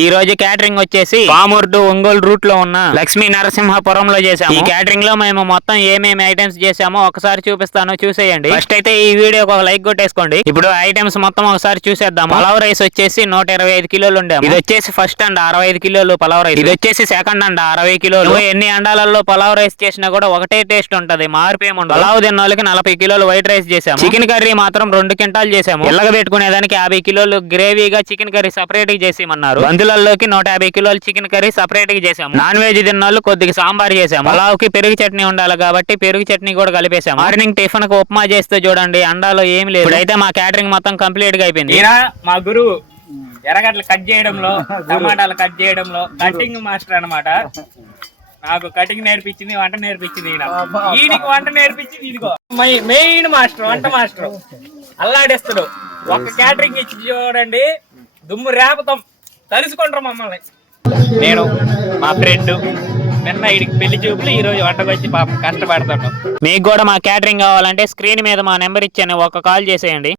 ఈ రోజు క్యాటరింగ్ వచ్చేసి పామూరు టు ఒంగోలు రూట్ లో ఉన్న లక్ష్మీ నరసింహపురంలో చేసాము. ఈ క్యాటరింగ్ లో మేము మొత్తం ఏమేమి ఐటమ్స్ చేసామో ఒకసారి చూపిస్తాను, చూసేయండి. ఫస్ట్ అయితే ఈ వీడియోకి ఒక లైక్ కొట్టేసుకోండి. ఇప్పుడు ఐటమ్స్ మొత్తం ఒకసారి చూసేద్దాం. పలావ్ రైస్ వచ్చేసి 125 కిలోలు ఉండేము. ఇది వచ్చేసి ఫస్ట్ అండ్ 65 కిలోలు పలావ్ రైస్. ఇది వచ్చేసి సెకండ్ అండ్ 60 కిలోలు. ఎన్ని అండాలలో పలావ్ రైస్ చేసినా కూడా ఒకటే టేస్ట్ ఉంటది, మార్పు ఏముండదు. పలావ్ తిన్న వాళ్ళకి 40 కిలోలు వైట్ రైస్ చేసాము. చికెన్ కర్రీ మాత్రం 2 క్వింటాలు చేసాము. ఎల్లగ పెట్టుకునేదానికి 50 కిలోలు గ్రేవీగా చికెన్ కర్రీ సపరేట్ గా చేసేయమన్నారు. బంధువులలోకి 150 కిలోలు చికెన్ కర్రీ సపరేట్ గా చేసాము. నాన్ వెజ్ తిన్నోళ్ళు కొద్దిగా సాంబార్ చేసాము. పలావ్ కి పెరుగు చట్నీ ఉండాలి కాబట్టి పెరుగు చట్నీ కూడా కలిపేసాము. మార్నింగ్ టిఫిన్ కు ఉప్మా చేస్తే చూడండి, అండాలో ఏం లేదు. ఇప్పుడైతే మా క్యాటరింగ్ మొత్తం కంప్లీట్ గా అయిపోయింది. మా గురువు ఎర్రగడ్డలు కట్ చేయడంలో, టమాటాలు కట్ చేయడంలో కటింగ్ మాస్టర్ అన్నమాట. నాకు కటింగ్ నేర్పించింది, వంట నేర్పించింది. ఈయనకి వంట నేర్పించింది ఇదిగో మెయిన్ మాస్టర్, వంట మాస్టర్. అల్లాడేస్తాడు. ఒక క్యాటరింగ్ ఇచ్చి చూడండి, దుమ్ము రేపతాం, తలుసుకుంటారు మమ్మల్ని. నేను మా ఫ్రెండ్ నిన్న వీడికి పెళ్లి చూపులు, ఈ రోజు వంటకు వచ్చి పాపం కష్టపడతాడు. మీకు కూడా మా క్యాటరింగ్ కావాలంటే స్క్రీన్ మీద మా నెంబర్ ఇచ్చాను, ఒక కాల్ చేసేయండి.